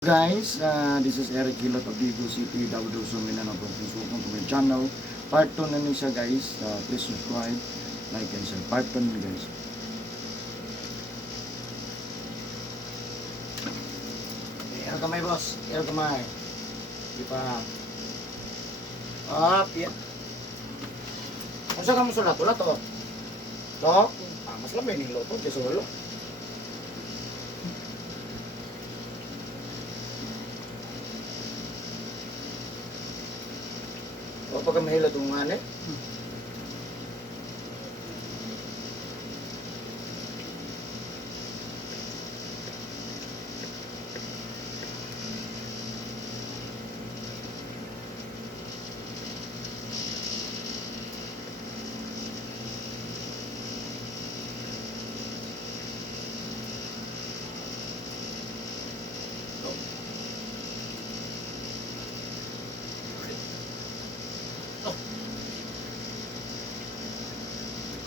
Guys, this is Eric Hilot of Vigo City, Davao Mindanao Province. Welcome to my channel. Part 2 na niya siya guys. Please subscribe, like and share. Part 2 na guys. Air kamay boss, air kamay. Di pa. Yeah. Ano sa kamu sulat? Ulat to? To? Mas lamay ning loto, keso lo. O pagka mahila tungan eh.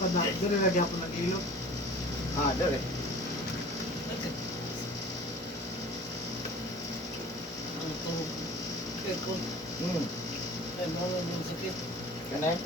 Kada, dili lagi ako nag-ilo. Dere. Ang tuhog. Ekon. Ay, malam yung sakit. Kanay?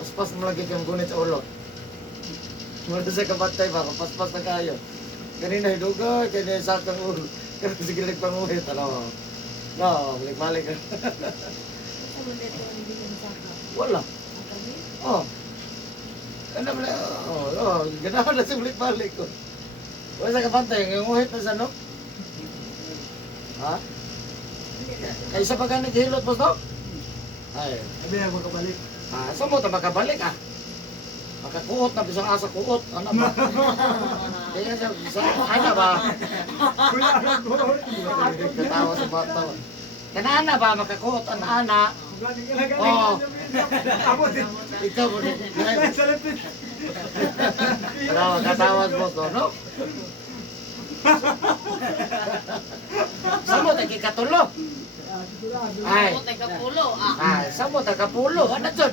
Paspas mo lagi kang gunit sa ulo. Mula sa kabatay ba, paspas na kayo. Kanina hiduga, kaya sa kang ulo. Kaya sige nagpanguhit, ano. No, balik-balik ka. Wala. Oh. Ano pala, ganahan na sa balik-balik ko. Wala sa kapantay, yung uhit na sa no? Ha? Kaya isa pa ka naghilot po to? Ay. Sabi ako kabalik. Saan mo ito makabalik Makakuot na bisang asa kuot. Ano ba? Kaya sa ano ba? Katawa sa bata. Kanana ba makakuot ang ana? Oo. Ikaw mo din. Katawa, katawas mo to, no? Saan mo tayo katulo? Ay. Saan mo tagapulo? Ano dyan?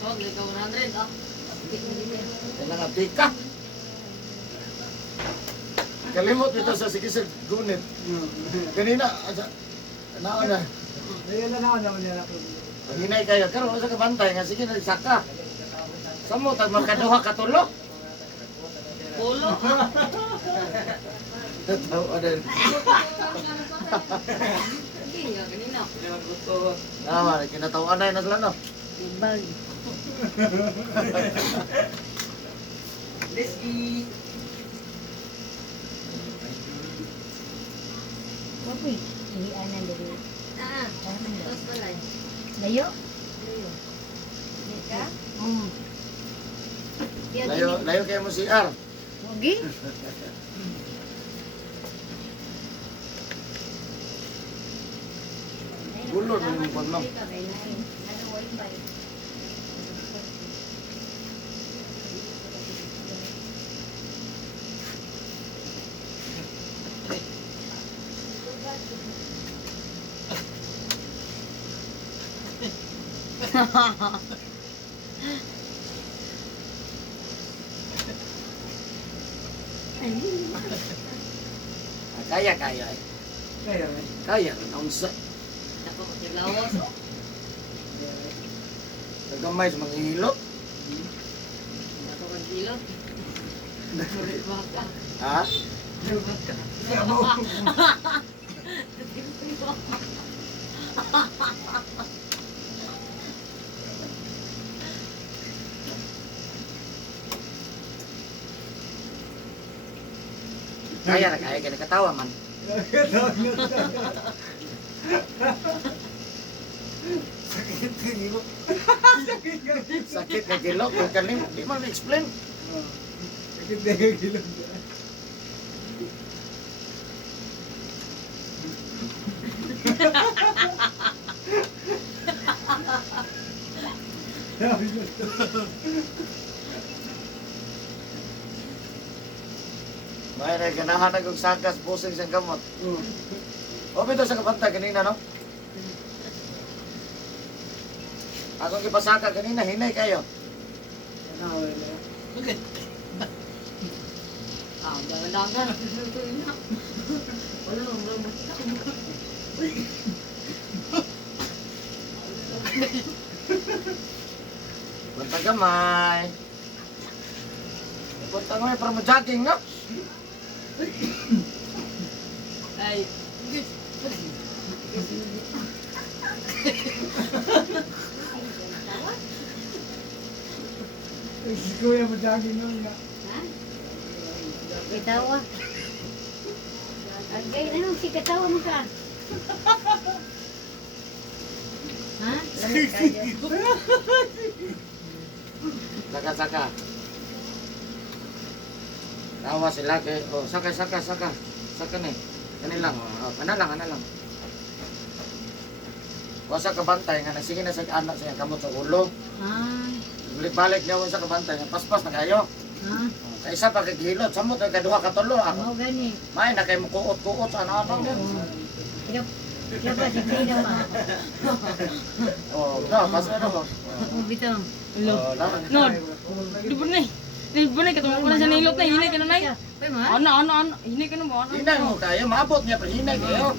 Oh, ikaw 100 ah. Kailangan pika. Kalimot ito sa sigisig gunit. Kanina, naon na. Ayun na naman nila ako. Paghinay kayo, karon sa kabantay nga sige nagsaka. Saan mo tag makaduha katulo? Pulo. Tatawa din. Hindi nga kanina. Tama, kinatawaan na yun na sila, no? Ibag. Let's eat. Kopi, iianan diri. Tapos pala. Layo? Layo. Ka? Layo kayo mo si R. Mugi? Gulo na yung pag no. Ano, wifi? Kaya, kaya. Kaya eh. Kaya, naunsa. Ako maglawas. Nagamay sa mga hilot. Ako magilot. Baka. Ha? Kaya mo. Kaya na kaya, kaya nakatawa man. Sakit ka gilok. Sakit na gilok, huwag ka rin, di man explain. Sakit ka gilok. May na ganahan na kong sakas, pusing siyang gamot. O, ito sa kabanta kanina, no? Akong ipasaka kanina, hinay kayo. Ah, dagan-dagan. Wala nang Punta gamay. Punta gamay para mag-jogging, no? Ay. Si Kuya madagin nun nga. Katawa. Agay na nung si katawa mo ka. Ha? Lamig kayo. Saka. Tawa sila kay, oh, saka. Saka na eh. Ano lang. Wasa kabantay nga, nagsige na sa anak siya kamot sa ulo. Ah. Balik niya sa kabantay nga, paspas na kayo. Ha? Sa isa pa kagilot, samot ay kaduha katulo. Mo gani. May na kay mukuot-kuot sa ano-ano. Kaya kaya ba si Pina ba? Oh, na, pas ano ko. Oh, bitong. Oh, na. Nod. Di ba na Di ba na katulog ko na sa nilot na hinay ka na nay. Pwede mo ha? Ano, hinay ka na ba? Ano? Hinay mo kayo, maabot niya, pero hinay kayo.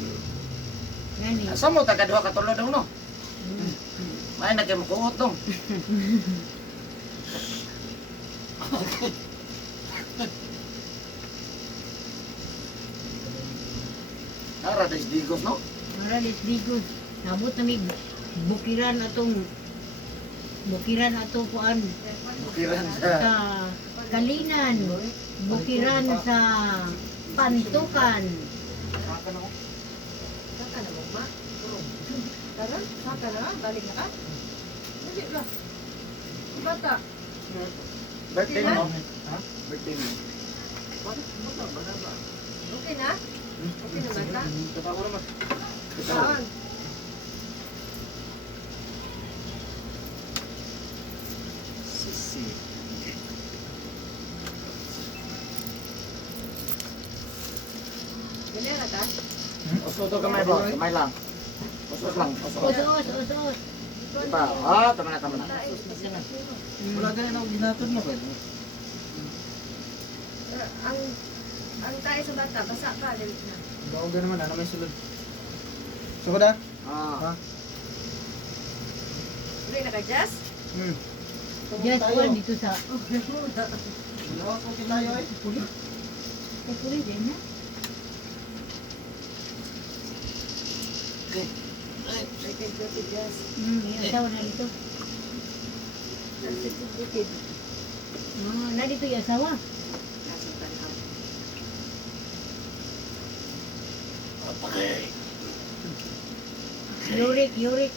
Gani. Samot ay kaduha katulo daw, no? May na kay mukuot dong. Nara, des digos, no? Mara digos. Nabot na may bukiran atong kuan Bukiran sa sa... Kalinan, bukiran sa Pantukan. Saka na mo ba? Tara, saka na. Balik na ka. Hindi ba? Bata. Birthday mo? Ha? Birthday mo? Okay na? Okay na bata? Tatawa ko naman. Saan? Sisi. Ganyan na ka? Uso to kamay ba? Kamay lang. Usos lang. Usos. Diba? Ah, tama na. Wala ganyan ako ginatod na ba? Ang tayo sa bata, basa pa. Dali na. Bago ganun naman, ano may sulod. So da? Ah. Tuloy na ka, Jess? Just kuan dito sa Ginawa ko tayo eh. Puli din na. Ay, kay Jesse, Jess. Yung asawa na dito. Bukid. Na dito yung asawa. Kasang tanaw. Yurik.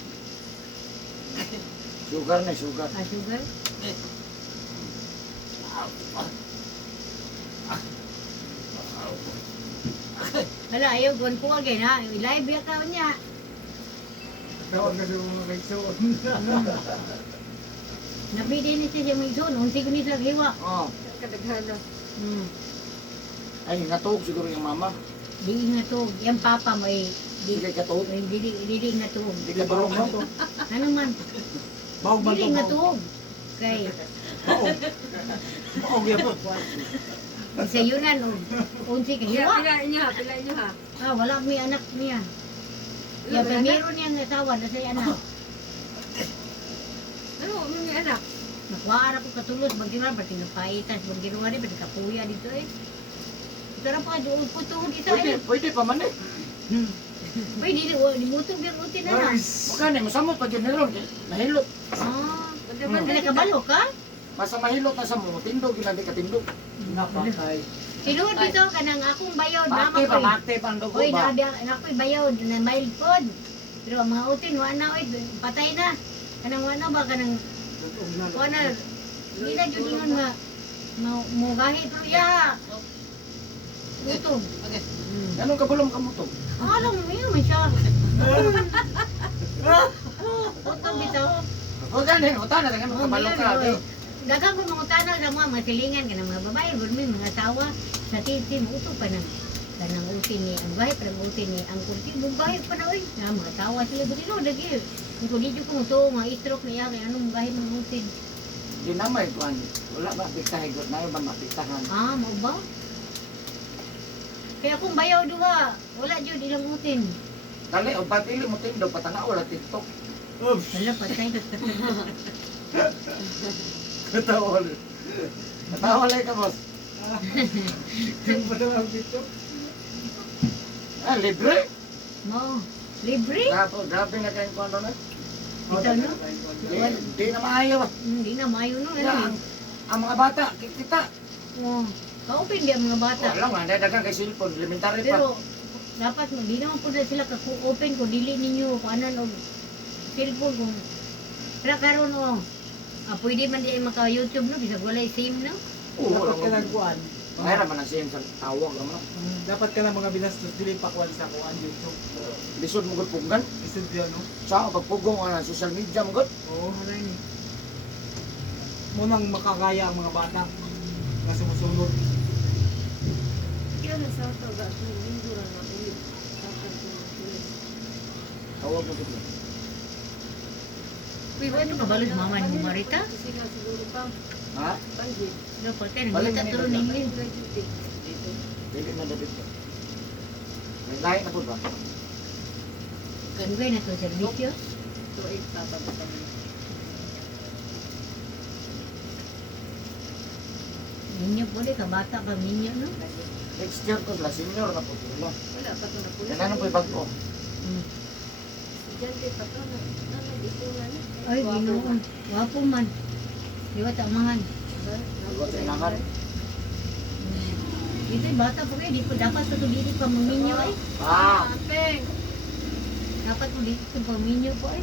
Sugar na, sugar. Sugar. Hala, ayaw gon ko again ha. Live ya ka niya. Tawag kasi mga kaigsoon. Napili ni siya may son. Unti ko ni sa hiwa. Oh. Kadaghan na. Hmm. Ay, natuog siguro yung mama. Di nga to, yung papa mo eh, Di kay katuog. di nga to. Di ka barong mo. Ano man, Baog man di to. nga to. Kay, Baog. Baog yan po. desayunan o, unsi ka hiwa. Pila inyo ha. Ah, wala may anak niya. Ya, primero niyang asawa na say anak. Ano, may anak? Nakuha ko katulos, bagdiman, pati napaitas, bagdiruan rin, pati kapuya dito eh. Ito na pa, doon po tuhod isa eh. Pwede pa man eh. Pwede, dimutog din utin na lang. Mukha masamot pa dyan nilong. Mahilot. Ah, nakabalo ka? Masa mahilot na sa mo. Tindog yun, hindi ka tindog. Napakay. Sinuod dito ka nang akong bayod, mama Bakte ko. pa, bakte pa ang dugo Uy, ba? ako'y bayod na mild food. Pero ang mga utin, wala oy, patay na. Kanang wala ba, kanang, wala, hindi na dyan yun nga, mugahi, pero ya. Utog. Anong kabulong ka mo to? Alam mo yun, may siya. Utog dito. Huwag ganin, utana na ganun kabalong ka. eh. Dagang ko mga tanag sa mga masilingan ka ng mga babae, gulmi, mga asawa, sa titi, utog pa ng kanang utin ni, ang bahay pa ng utin ni, ang kurti, bubahay pa na, oy. Na, mga asawa sila, butilo, dagi. Kung kulidyo ko mo to, mga stroke niya, kaya anong bahay mga utin. Di na may kuhan. Wala ba piktahe god na ba mapiktahan? Ah, mau ba? Kaya kung bayaw duha, wala dyan ilang utin. Dali, o patili mo tindog, patanaw, wala tiktok. Wala, patay. Katawal. Katawal ay ka, boss. Yung pa naman dito. Ah, libre. Mo, libre? Grabe na kayong kuhan na. Ito, no? Di na maayo ba? Hindi na, mayo no. Kaya Ano? ang mga bata, kita. Oh, ka-open di ang mga bata. Wala nga, dagang kay cellphone, elementary pa. Pero, dapat mo, di naman po na sila ka-open kung dili ninyo, kung ano, o cellphone kung... Pero karon o, pwede man di maka-YouTube no, bisag walay SIM no? Oo, Dapat ka wala ng kuan. Mayroon man ang same sa tawag naman. Dapat ka ng mga binastos dili pa kuan sa kuan YouTube. Lisod mo gud punggan. Isod yan, no? Sa pagpugong ang social media mo gud. Oo, halay ni. Munang makakaya ang mga bata na sumusunod. Kaya na sa ito, gagawin linggo lang na ulit. Tawag mo gud. Uy, ano ka balos mama ni Marita? Kasi nga siguro pa, Ha? panggit. Dapat ka, nangita turo ninyo. Dili man dapat. May lain na pud ba? Kanugay na to servisyo. Tuig tatag sa mga. Ninyo po ka bata pa ninyo no? Next year ko la senior na pud wala. Wala pa ito na pula. Kana po bag ko. Diyan din pa ito na. Nag-ipunan. Ay, ginoon. Wapo man. Di ba tamahan? Wala sa ilangan. Dito bata po kayo, di po dapat sa dili pa maminyo ay. Ah, Peng! Dapat po dito sa paminyo po ay.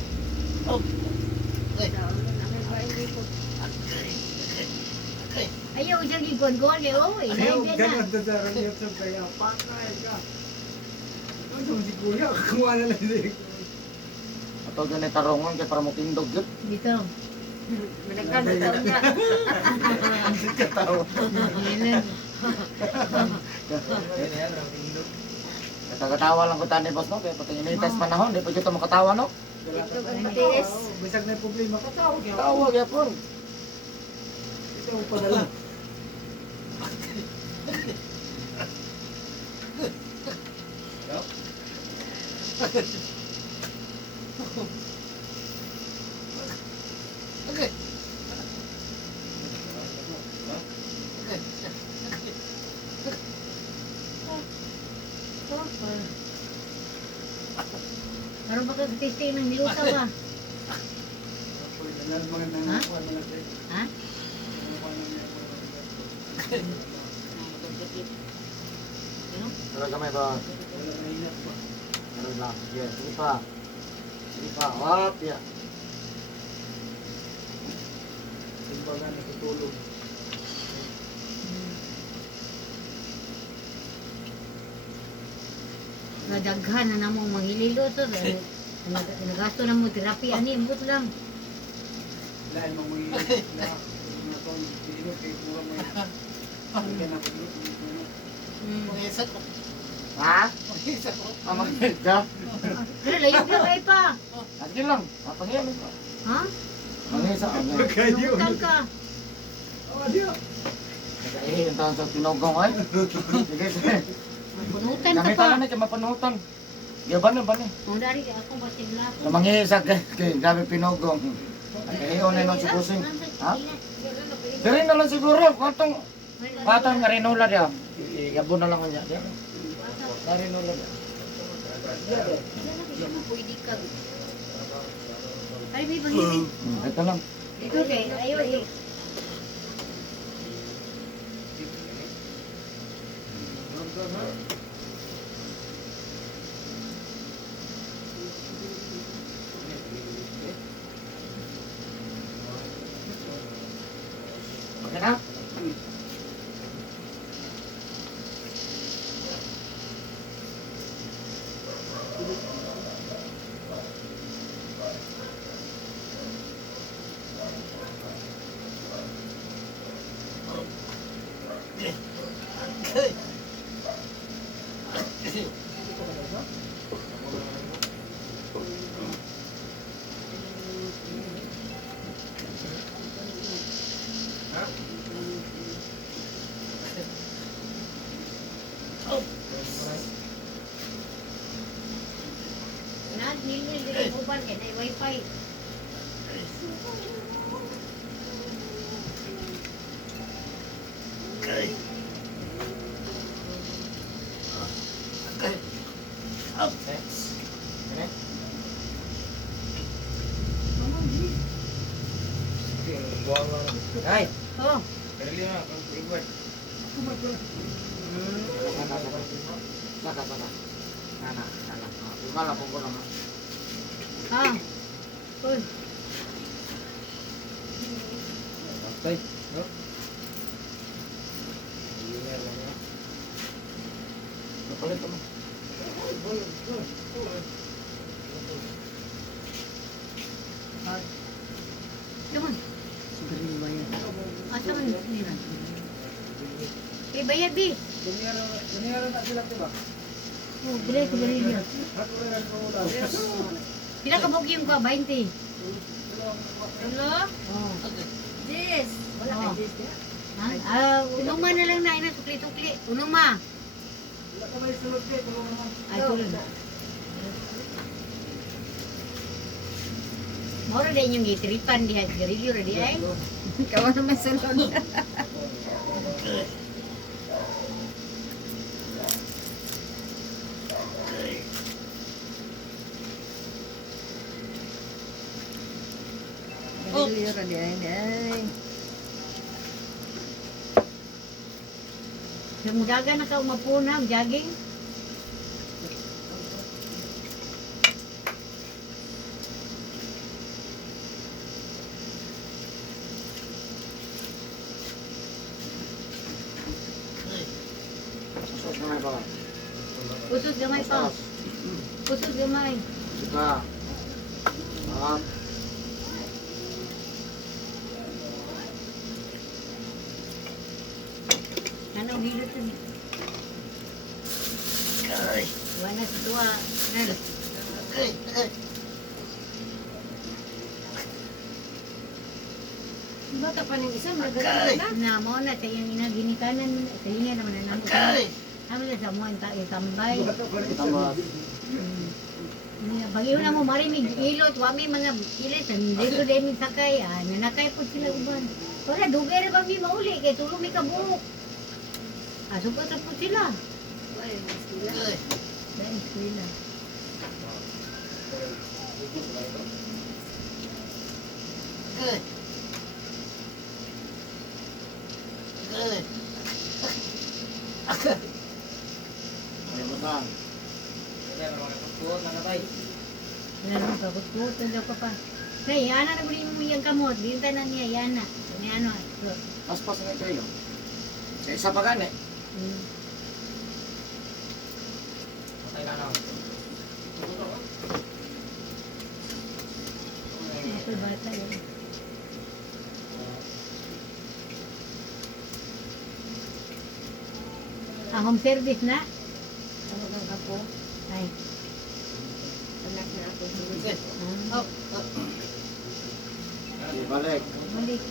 Ayaw siya giguan-guan kayo. Ayaw, Ilayin na. ganun na sa YouTube kaya patay ka. Ano si Kuya, kuha na lang din. ato ganit tarongon kay para mo tindog gud. Dito. Nagkanda niya. Katawa. Yan. Katawa lang ko tani boss no kay patingin nitas panahon, di pa jud makatawa no. Bisag na yung problema, katawag yan. Tawag yapon. Ito ang padala. Karon ba ka testi ng nilusaw ah? Ha? Talaga may ba? Ano lang? Yes, sige pa. Sige pa. Wap ya. Kumbaga natutulog. Nadaghan na namong manghililo to. Nagasto na mo terapi ani ambot lang. Dahil mga mga mga tong pinot kay mura mo yan. Hindi na pinot. Ha? Amagin ka? Pero layo lang ay pa. Sige lang. Napangyan mo. Ha? Mangisa. Nungutan ka. Oh, dia. Eh, yung taon sa tinogong ay. Sige, sige. Punutan ka pa. Gamitan na kay mapanutan. Gaban na ba ni? Kung dari ako batin Sa mangisa kay grabe pinogong. Ay, una nun si Kusing. Ha? Diri na lang siguro. Kantong patang nga rinola dia. Igabo na lang niya. Rinola dia. Pwede ka. Ay, may panghirin. Ito lang. Okay, ayaw. Okay na? Nilil din uban kay nay wifi. Ay, Oh, dali na kung iwan. Saka. Nana. Tingala po ko naman. ah. Uy, Okay. No? Kapalit mo. naman. Asa man nila? Eh, bayad di. Dunia nak silap tu bah. Oh, bila sebenarnya. Aku orang kau dah. Pila ka bugyong ka? 20. Hello? Oh. Jis. Wala Oh. ka Jis dia. Ha? Unuma na lang na ina sukli-sukli. Unuma. Nak kau mai sulut ke kalau memang. Ay, tulad. Moro din yung gitripan diha, garilyo ra di ay. Kawan naman sulod. Garilyo ra di ay. Namaga na ka umapuna, jogging. Sos na ba? Pusos gamay pa. Pusos gamay. Sika. Anong hilot ni? Ay. Wala sa tuwa. Nel. Bata pa ning isa maganda na. Na mo na sa iyang ginikanan. Sa inyo naman na namo. Kami na sa mo ang tambay. Tambah. Bagi na mo marimig ilot, wami mga ilit, dito din mi sakay, nanakay po sila uban. Para dugay ra ba mi mauli kay tulong mi ka buhok. Sugat ra po sila. Ay, sila. Dahil sila. Ay, butang. Meron pa, butbuton daw ka pa. Kaya yana na guli mo yung kamot, dinta na niya yana. Ni ano, Paspas na kayo. Sa isa pa gani. Ito bata yun. Home service na? Ah, Di balik. balik.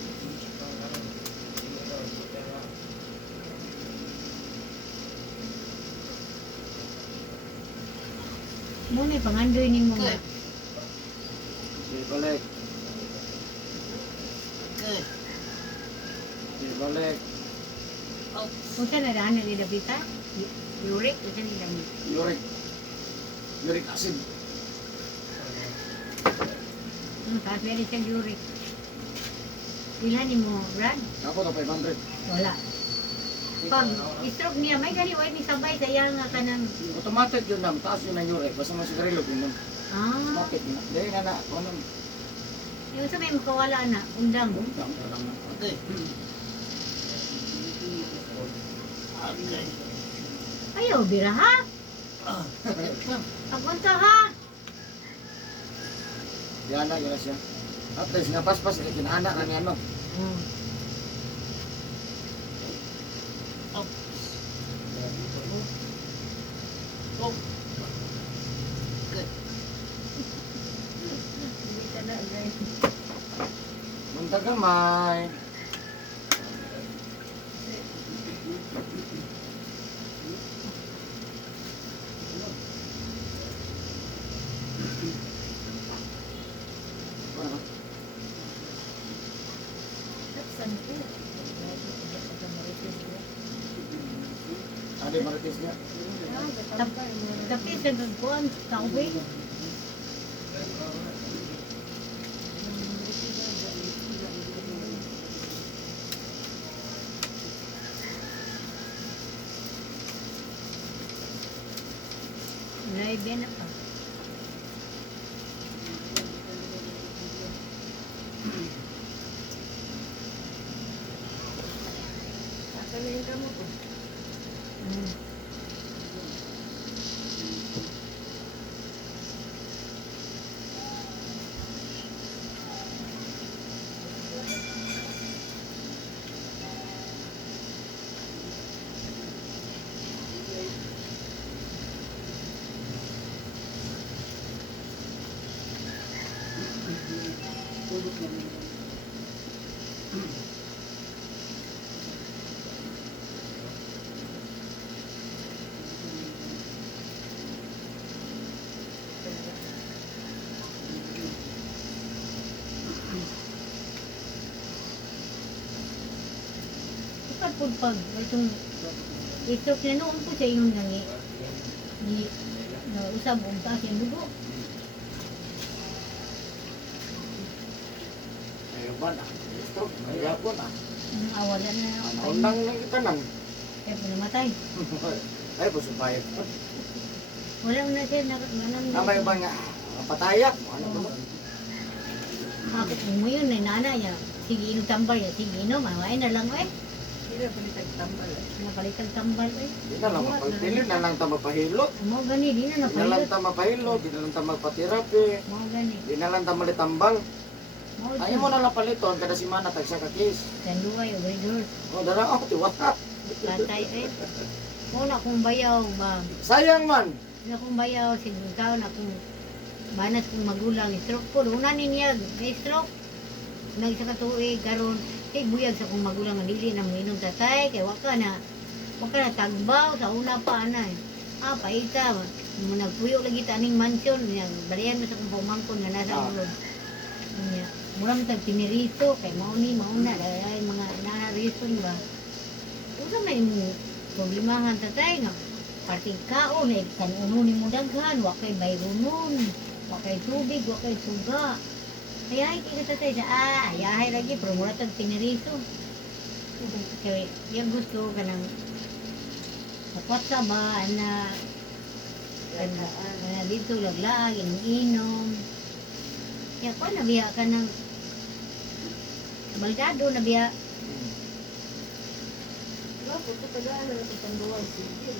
Muna pangandoy ni mo nga. Di balik. Di balik. Kung saan na daan nila bita? Yurik, kung saan nila mo? Uric. Uric acid. Kahit meron siyang yurik. Ilan ni mo, Brad? Ako na 500. Wala. Pag stroke niya, may galiway ni sabay sa iya nga kanang... Automatic yun na. Taas yun ang uric. Basta mo sigarilyo yun na. Ah, Automatic na. Dahil nga na. Ano? yung sa may makawala na, undang. Bundang. Parang na. Okay. Okay. Ayaw, bira ha? Pagpunta ha? Yan na, yun na siya. At least nga paspas. Kinaanak na niya no. Oh. Bunta gamay. Ano? Ade marites niya. Tapi sa gagawin, kaubig. Naibiyan na pa. Kakalayin ka mo po. Hmm. Bukan pun pag itong itok na noon po sa iyong nangi ni na usab ang taas yung dugo. Ayaw ba na? Stroke. Ayaw ko na. Awalan na ako. Undang na kita nang. Kaya po namatay. Ay, po subayag. Wala na siya nanang. Namay ba nga? Patayak. Ano ba? Ako kung mo yun, ay nana niya. Sige, inom tambal ya. Sige, inom. Ay na lang eh. Hindi na palitag tambal. Napalitan tambal eh. Di na lang mapagpili. Na lang ta mapahilot. Mo gani, di na Di na lang napalot. ta mapahilot. Di na lang ta magpatirapi. Mo gani. Di na lang ta malitambal. Mo Ayaw mo na lang paliton. Kada si Mana tagsa ka case. Kanduay, obridor. O, dala ako. Tiwata. Katay eh. Mo na kung bayaw ba. Sayang man. Na kung bayaw, sigong tao na kung banas kung magulang stroke po. Una niya, may stroke. Nagsa katuig, karon kay buyag sa kung magulang ang dili na minom tatay. Kay waka na tagbaw sa una pa anay. Paita. Mo nagpuyo lagi taning mansion. Balian mo sa kung pumangkon nga nasa ulod. Murang tag pinirito. Kay mauna. Ay mga narison ba. Usa may problemahan tatay nga. Parting kaon eh, kanuno ni mo daghan, wakay bayronon, wakay tubig, wakay suga. Kaya ay kita tatay sa ayahay lagi, pero mura tag piniriso. Kaya yung gusto ka ng sapot sa ba, na dito laglag, inom. Kaya ko nabiya ka ng baldado, nabiya. Wala po, tagaan na natin tanduan. Sige,